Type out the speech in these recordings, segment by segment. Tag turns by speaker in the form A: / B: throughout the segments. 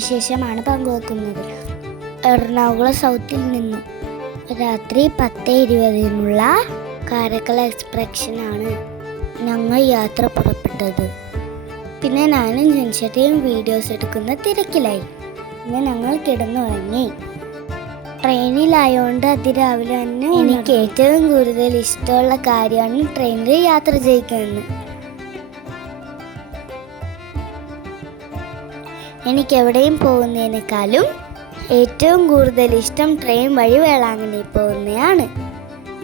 A: വിശേഷമാണ് പങ്കുവെക്കുന്നത്. എറണാകുളം സൗത്തിൽ നിന്നും രാത്രി പത്ത് ഇരുപതിനുള്ള കാരക്കൽ എക്സ്പ്രഷനാണ് ഞങ്ങൾ യാത്ര പുറപ്പെട്ടത്. പിന്നെ ഞാനും ജനിച്ചേട്ടയും വീഡിയോസ് എടുക്കുന്ന തിരക്കിലായി. പിന്നെ ഞങ്ങൾ കിടന്നുറങ്ങി. ട്രെയിനിലായോണ്ട് അതിരാവിലെ തന്നെ എനിക്ക് ഏറ്റവും കൂടുതൽ ഇഷ്ടമുള്ള കാര്യമാണ് ട്രെയിനിൽ യാത്ര ചെയ്യുന്നത് എനിക്ക് എവിടെയും പോകുന്നതിനേക്കാളും ഏറ്റവും കൂടുതൽ ഇഷ്ടം ട്രെയിൻ വഴി വേളാങ്കണ്ണി പോകുന്നതാണ്.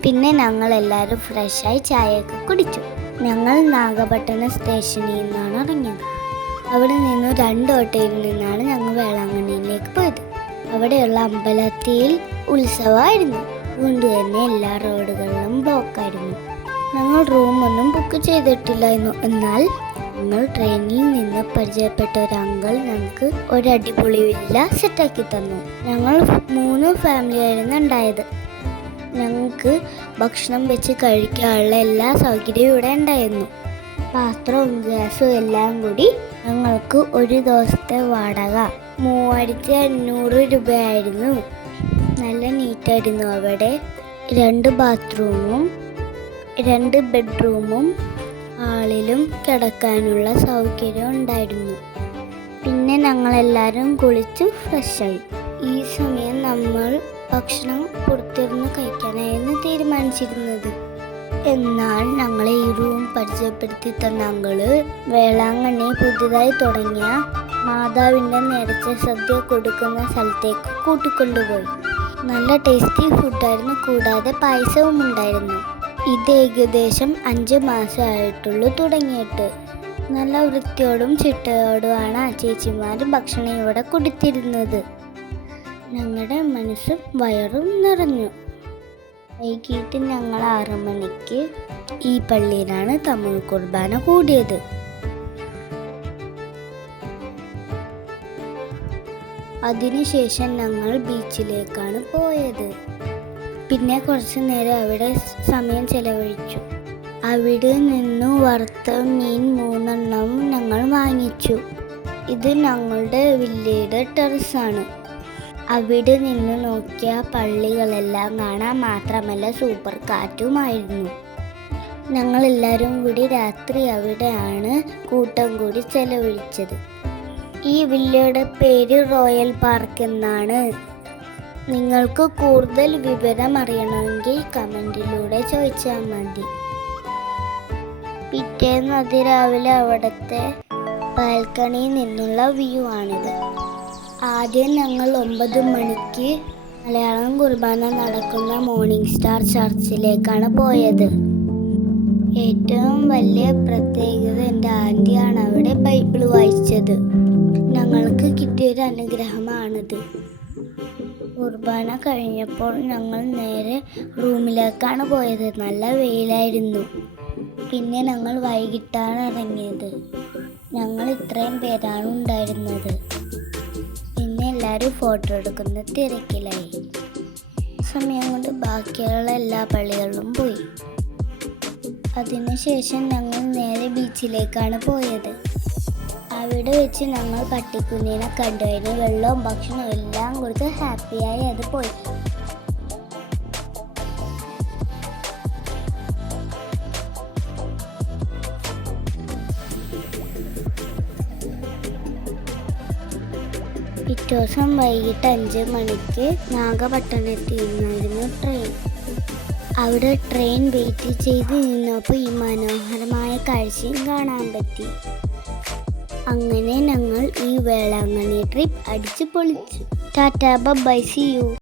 A: പിന്നെ ഞങ്ങൾ എല്ലാവരും ഫ്രഷായി ചായയൊക്കെ കുടിച്ചു. ഞങ്ങൾ നാഗപട്ടണം സ്റ്റേഷനിൽ നിന്നാണ് ഇറങ്ങിയത്. അവിടെ നിന്ന് രണ്ട് ഓട്ടോയിൽ നിന്നാണ് ഞങ്ങൾ വേളാങ്കണ്ണിയിലേക്ക് പോയത്. അവിടെയുള്ള അമ്പലത്തിൽ ഉത്സവമായിരുന്നു. അതുകൊണ്ട് തന്നെ എല്ലാ റോഡുകളിലും ബ്ലോക്കായിരുന്നു ഞങ്ങൾ റൂമൊന്നും ബുക്ക് ചെയ്തിട്ടില്ലായിരുന്നു. എന്നാൽ ഞങ്ങൾ ട്രെയിനിൽ നിന്ന് പരിചയപ്പെട്ട ഒരു അങ്കിൾ ഞങ്ങൾക്ക് ഒരു അടിപൊളി വില്ല സെറ്റാക്കി തന്നു. ഞങ്ങൾ മൂന്ന് ഫാമിലി ആയിരുന്നു ഉണ്ടായത്. ഞങ്ങൾക്ക് ഭക്ഷണം വെച്ച് കഴിക്കാനുള്ള എല്ലാ സൗകര്യവും ഇവിടെ ഉണ്ടായിരുന്നു. പാത്രവും ഗ്യാസും എല്ലാം കൂടി ഞങ്ങൾക്ക് ഒരു ദിവസത്തെ വാടക മൂവായിരത്തി അഞ്ഞൂറ് രൂപയായിരുന്നു. നല്ല നീറ്റായിരുന്നു അവിടെ. രണ്ട് ബാത്റൂമും രണ്ട് ബെഡ്റൂമും ഹാളിലും കിടക്കാനുള്ള സൗകര്യം ഉണ്ടായിരുന്നു. പിന്നെ ഞങ്ങളെല്ലാവരും കുളിച്ച് ഫ്രഷായി ഈ സമയം നമ്മൾ ഭക്ഷണം പുറത്തിരുന്ന് കഴിക്കാനായിരുന്നു തീരുമാനിച്ചിരുന്നത്. എന്നാൽ ഞങ്ങളെ ഈ റൂം പരിചയപ്പെടുത്തി തന്നങ്ങൾ വേളാങ്കണ്ണി പുതുതായി തുടങ്ങിയ മാതാവിന്റെ നേരത്തെ സദ്യ കൊടുക്കുന്ന സ്ഥലത്തേക്ക് കൂട്ടിക്കൊണ്ടുപോയി. നല്ല ടേസ്റ്റി ഫുഡായിരുന്നു കൂടാതെ പായസവും ഉണ്ടായിരുന്നു. ഇത് ഏകദേശം അഞ്ച് മാസമായിട്ടുള്ളൂ തുടങ്ങിയിട്ട്. നല്ല വൃത്തിയോടും ചിട്ടയോടുമാണ് ആ ചേച്ചിമാർ ഭക്ഷണം ഇവിടെ കൊടുത്തിരുന്നത്. ഞങ്ങളുടെ മനസ്സും വയറും നിറഞ്ഞു. വൈകിട്ട് ഞങ്ങൾ ആറു മണിക്ക് ഈ പള്ളിയിലാണ് തമിഴ് കുർബാന കൂടിയത്. അതിനുശേഷം ഞങ്ങൾ ബീച്ചിലേക്കാണ് പോയത്. പിന്നെ കുറച്ച് നേരം അവിടെ സമയം ചെലവഴിച്ചു. അവിടെ നിന്നു വറുത്ത മീൻ മൂന്നെണ്ണം ഞങ്ങൾ വാങ്ങിച്ചു. ഇത് ഞങ്ങളുടെ വില്ലയുടെ ടെറസാണ്. അവിടെ നിന്ന് നോക്കിയ പള്ളികളെല്ലാം കാണാൻ മാത്രമല്ല സൂപ്പർ കാറ്റുമായിരുന്നു. ഞങ്ങളെല്ലാവരും കൂടി രാത്രി അവിടെയാണ് കൂട്ടം കൂടി ചെലവഴിച്ചത്. ഈ വില്ലയുടെ പേര് റോയൽ പാർക്ക് എന്നാണ്. നിങ്ങൾക്ക് കൂടുതൽ വിവരം അറിയണമെങ്കിൽ കമന്റിലൂടെ ചോദിച്ചാൽ മതി. പിറ്റേന്ന് അതിരാവിലെ അവിടുത്തെ ബാൽക്കണിയിൽ നിന്നുള്ള വ്യൂ ആണിത്. ആദ്യം ഞങ്ങൾ ഒമ്പത് മണിക്ക് മലയാളം കുർബാന നടക്കുന്ന മോർണിംഗ് സ്റ്റാർ ചർച്ചിലേക്കാണ് പോയത്. ഏറ്റവും വലിയ പ്രത്യേകത എന്റെ ആന്റിയാണ് അവിടെ ബൈബിൾ വായിച്ചത്. ഞങ്ങൾക്ക് കിട്ടിയൊരു അനുഗ്രഹമാണിത്. കുർബാന കഴിഞ്ഞപ്പോൾ ഞങ്ങൾ നേരെ റൂമിലേക്കാണ് പോയത്. നല്ല വെയിലായിരുന്നു. പിന്നെ ഞങ്ങൾ വൈകിട്ടാണ് ഇറങ്ങിയത്. ഞങ്ങൾ ഇത്രയും പേരാണ് ഉണ്ടായിരുന്നത്. പിന്നെ എല്ലാവരും ഫോട്ടോ എടുക്കുന്ന തിരക്കിലായി. സമയം കൊണ്ട് ബാക്കിയുള്ള എല്ലാ പള്ളികളിലും പോയി. അതിനുശേഷം ഞങ്ങൾ നേരെ ബീച്ചിലേക്കാണ് പോയത്. അവിടെ വെച്ച് ഞങ്ങൾ പട്ടിക്കുഞ്ഞിനെ കണ്ടു. അതിന് വെള്ളവും ഭക്ഷണവും എല്ലാം കൊടുത്ത് ഹാപ്പിയായി അത് പോയി. പിറ്റേ ദിവസം വൈകിട്ട് അഞ്ച് മണിക്ക് നാഗപട്ടണത്തിരുന്നായിരുന്നു ട്രെയിൻ അവിടെ ട്രെയിൻ വെയിറ്റ് ചെയ്ത് നിന്നപ്പോൾ ഈ മനോഹരമായ കാഴ്ചയും കാണാൻ പറ്റി. അങ്ങനെ ഞങ്ങൾ ഈ വേളാങ്കണ്ണി ട്രിപ്പ് അടിച്ചു പൊളിച്ചു ടാറ്റാ ബൈ സി യു